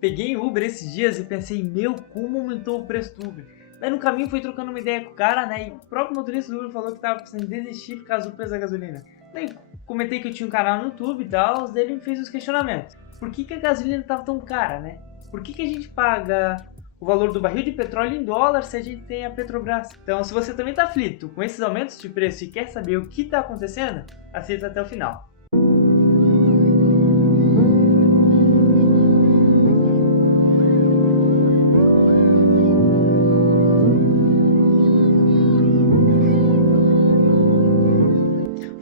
Peguei Uber esses dias e pensei, meu, como aumentou o preço do Uber. Daí no caminho fui trocando uma ideia com o cara, né? E o próprio motorista do Uber falou que tava precisando desistir por causa do preço da gasolina. Daí comentei que eu tinha um canal no YouTube e tal, daí ele me fez uns questionamentos. Por que a gasolina tava tão cara, né? Por que a gente paga o valor do barril de petróleo em dólar se a gente tem a Petrobras? Então, se você também tá aflito com esses aumentos de preço e quer saber o que tá acontecendo, assista até o final.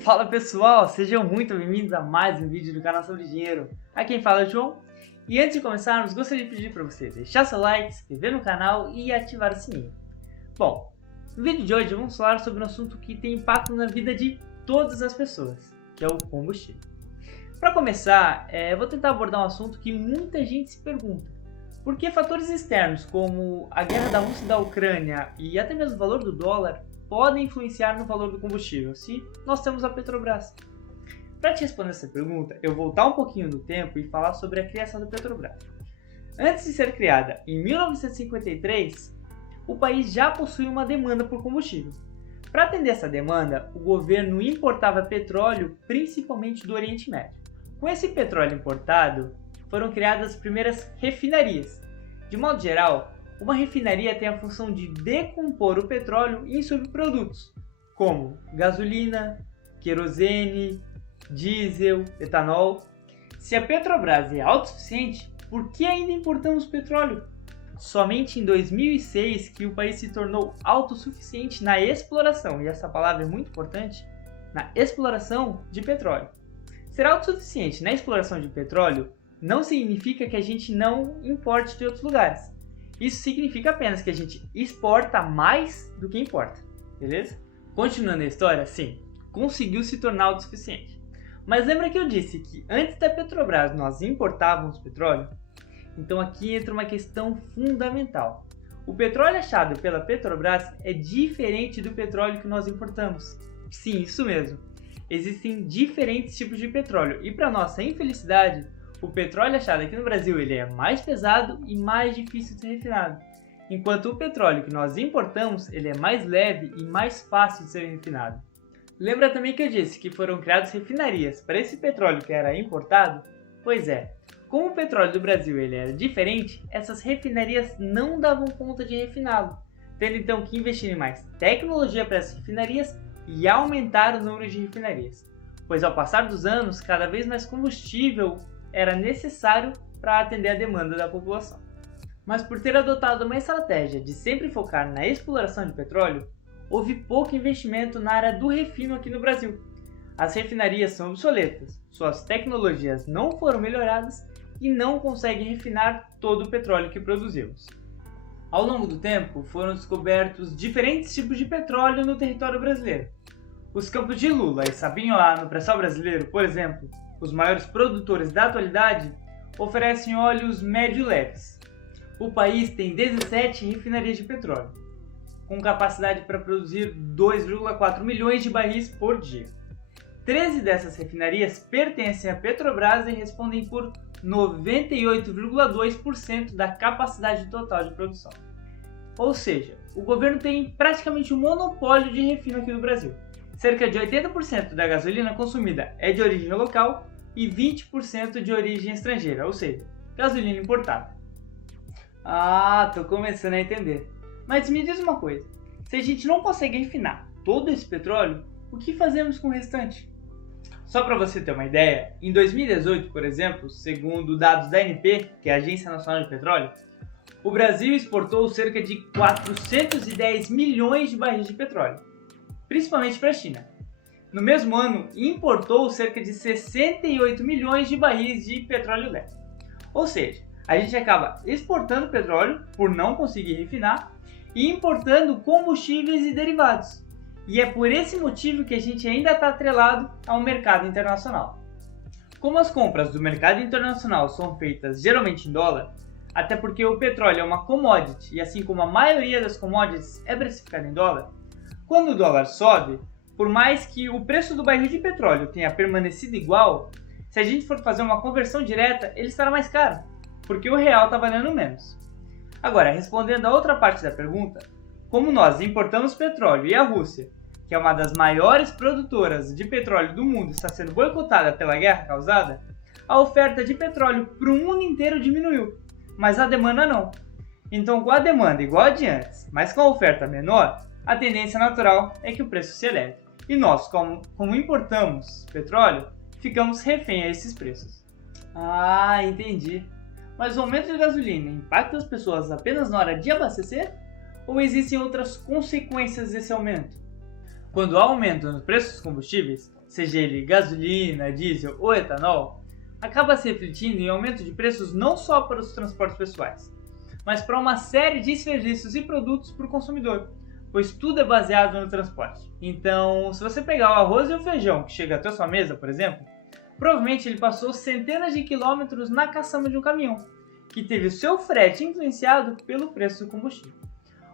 Fala pessoal, sejam muito bem-vindos a mais um vídeo do canal sobre dinheiro. Aqui quem fala é o João. E antes de começarmos, gostaria de pedir para você deixar seu like, se inscrever no canal e ativar o sininho. Bom, no vídeo de hoje vamos falar sobre um assunto que tem impacto na vida de todas as pessoas, que é o combustível. Para começar, eu vou tentar abordar um assunto que muita gente se pergunta. Por que fatores externos como a guerra da Rússia e da Ucrânia e até mesmo o valor do dólar podem influenciar no valor do combustível, se nós temos a Petrobras? Para te responder essa pergunta, eu vou voltar um pouquinho no tempo e falar sobre a criação da Petrobras. Antes de ser criada em 1953, o país já possuía uma demanda por combustível. Para atender essa demanda, o governo importava petróleo principalmente do Oriente Médio. Com esse petróleo importado, foram criadas as primeiras refinarias. De modo geral, uma refinaria tem a função de decompor o petróleo em subprodutos, como gasolina, querosene, diesel, etanol. Se a Petrobras é autossuficiente, por que ainda importamos petróleo? Somente em 2006 que o país se tornou autossuficiente na exploração, e essa palavra é muito importante, na exploração de petróleo. Ser autossuficiente na exploração de petróleo não significa que a gente não importe de outros lugares. Isso significa apenas que a gente exporta mais do que importa, beleza? Continuando a história, sim, conseguiu se tornar autossuficiente. Mas lembra que eu disse que antes da Petrobras nós importávamos petróleo? Então aqui entra uma questão fundamental. O petróleo achado pela Petrobras é diferente do petróleo que nós importamos. Sim, isso mesmo. Existem diferentes tipos de petróleo e, para nossa infelicidade, o petróleo achado aqui no Brasil ele é mais pesado e mais difícil de ser refinado, enquanto o petróleo que nós importamos ele é mais leve e mais fácil de ser refinado. Lembra também que eu disse que foram criadas refinarias para esse petróleo que era importado? Pois é, como o petróleo do Brasil ele era diferente, essas refinarias não davam conta de refiná-lo, tendo então que investir em mais tecnologia para essas refinarias e aumentar o número de refinarias, pois ao passar dos anos, cada vez mais combustível era necessário para atender a demanda da população. Mas por ter adotado uma estratégia de sempre focar na exploração de petróleo, houve pouco investimento na área do refino aqui no Brasil. As refinarias são obsoletas, suas tecnologias não foram melhoradas e não conseguem refinar todo o petróleo que produzimos. Ao longo do tempo, foram descobertos diferentes tipos de petróleo no território brasileiro. Os campos de Lula e Sabinhoá no pré-sal brasileiro, por exemplo, os maiores produtores da atualidade, oferecem óleos médio-leves. O país tem 17 refinarias de petróleo, com capacidade para produzir 2,4 milhões de barris por dia. 13 dessas refinarias pertencem à Petrobras e respondem por 98,2% da capacidade total de produção. Ou seja, o governo tem praticamente um monopólio de refino aqui no Brasil. Cerca de 80% da gasolina consumida é de origem local e 20% de origem estrangeira, ou seja, gasolina importada. Ah, tô começando a entender. Mas me diz uma coisa, se a gente não consegue refinar todo esse petróleo, o que fazemos com o restante? Só para você ter uma ideia, em 2018, por exemplo, segundo dados da ANP, que é a Agência Nacional de Petróleo, o Brasil exportou cerca de 410 milhões de barris de petróleo, principalmente para a China. No mesmo ano, importou cerca de 68 milhões de barris de petróleo leve. Ou seja, a gente acaba exportando petróleo por não conseguir refinar e importando combustíveis e derivados. E é por esse motivo que a gente ainda está atrelado ao mercado internacional. Como as compras do mercado internacional são feitas geralmente em dólar, até porque o petróleo é uma commodity e assim como a maioria das commodities é precificada em dólar, quando o dólar sobe, por mais que o preço do barril de petróleo tenha permanecido igual, se a gente for fazer uma conversão direta, ele estará mais caro. porque o real está valendo menos. Agora, respondendo a outra parte da pergunta, como nós importamos petróleo e a Rússia, que é uma das maiores produtoras de petróleo do mundo, está sendo boicotada pela guerra causada, a oferta de petróleo para o mundo inteiro diminuiu, mas a demanda não. Então, com a demanda igual a de antes, mas com a oferta menor, a tendência natural é que o preço se eleve. E nós, como importamos petróleo, ficamos refém a esses preços. Ah, entendi. Mas o aumento de gasolina impacta as pessoas apenas na hora de abastecer? Ou existem outras consequências desse aumento? Quando há aumento nos preços dos combustíveis, seja ele gasolina, diesel ou etanol, acaba se refletindo em aumento de preços não só para os transportes pessoais, mas para uma série de serviços e produtos para o consumidor, pois tudo é baseado no transporte. Então, se você pegar o arroz e o feijão que chega até a sua mesa, por exemplo, provavelmente ele passou centenas de quilômetros na caçamba de um caminhão, que teve o seu frete influenciado pelo preço do combustível.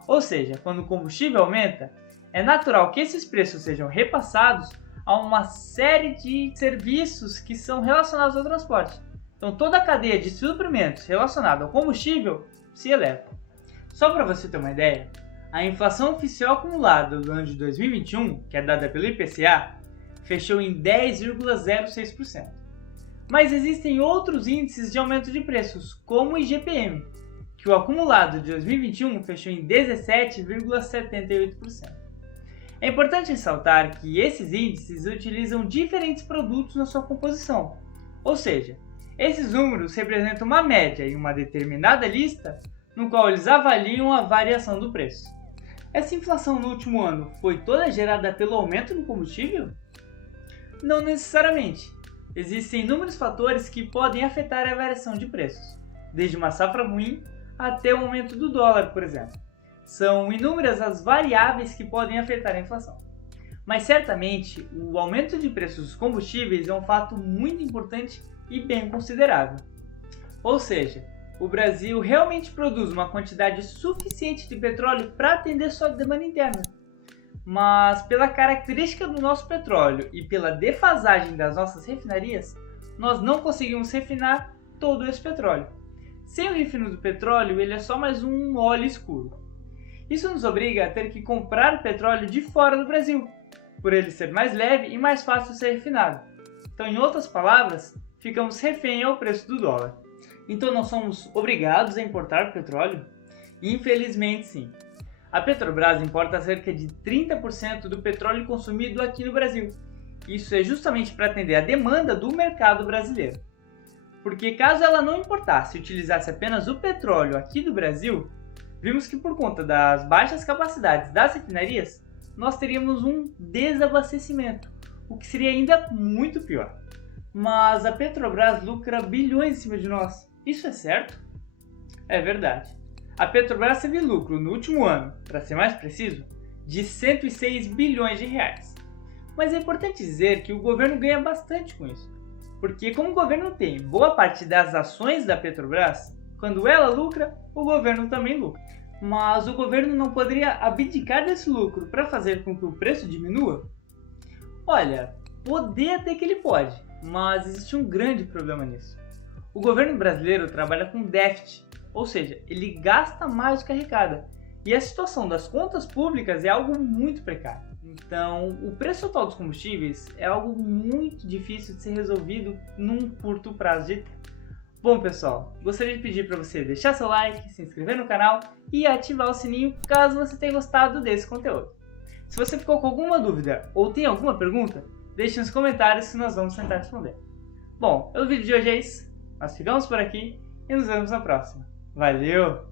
Ou seja, quando o combustível aumenta, é natural que esses preços sejam repassados a uma série de serviços que são relacionados ao transporte. Então toda a cadeia de suprimentos relacionada ao combustível se eleva. Só para você ter uma ideia, a inflação oficial acumulada do ano de 2021, que é dada pelo IPCA, fechou em 10,06%. Mas existem outros índices de aumento de preços, como o IGPM, que o acumulado de 2021 fechou em 17,78%. É importante ressaltar que esses índices utilizam diferentes produtos na sua composição, ou seja, esses números representam uma média em uma determinada lista, no qual eles avaliam a variação do preço. Essa inflação no último ano foi toda gerada pelo aumento do combustível? Não necessariamente. Existem inúmeros fatores que podem afetar a variação de preços, desde uma safra ruim até o aumento do dólar, por exemplo. São inúmeras as variáveis que podem afetar a inflação. Mas certamente, o aumento de preços dos combustíveis é um fato muito importante e bem considerável. Ou seja, o Brasil realmente produz uma quantidade suficiente de petróleo para atender sua demanda interna. Mas pela característica do nosso petróleo e pela defasagem das nossas refinarias, nós não conseguimos refinar todo esse petróleo. Sem o refino do petróleo, ele é só mais um óleo escuro. Isso nos obriga a ter que comprar petróleo de fora do Brasil, por ele ser mais leve e mais fácil de ser refinado. Então, em outras palavras, ficamos refém ao preço do dólar. Então, nós somos obrigados a importar petróleo? Infelizmente, sim. A Petrobras importa cerca de 30% do petróleo consumido aqui no Brasil. Isso é justamente para atender a demanda do mercado brasileiro. Porque caso ela não importasse e utilizasse apenas o petróleo aqui do Brasil, vimos que por conta das baixas capacidades das refinarias, nós teríamos um desabastecimento, o que seria ainda muito pior. Mas a Petrobras lucra bilhões em cima de nós. Isso é certo? É verdade. A Petrobras teve lucro no último ano, para ser mais preciso, de 106 bilhões de reais. Mas é importante dizer que o governo ganha bastante com isso, porque como o governo tem boa parte das ações da Petrobras, quando ela lucra, o governo também lucra. Mas o governo não poderia abdicar desse lucro para fazer com que o preço diminua? Olha, poder até que ele pode, mas existe um grande problema nisso. O governo brasileiro trabalha com déficit, ou seja, ele gasta mais do que arrecada. E a situação das contas públicas é algo muito precário. Então, o preço total dos combustíveis é algo muito difícil de ser resolvido num curto prazo de tempo. Bom, pessoal, gostaria de pedir para você deixar seu like, se inscrever no canal e ativar o sininho caso você tenha gostado desse conteúdo. Se você ficou com alguma dúvida ou tem alguma pergunta, deixe nos comentários que nós vamos tentar responder. Bom, pelo vídeo de hoje é isso. Nós ficamos por aqui e nos vemos na próxima. Valeu!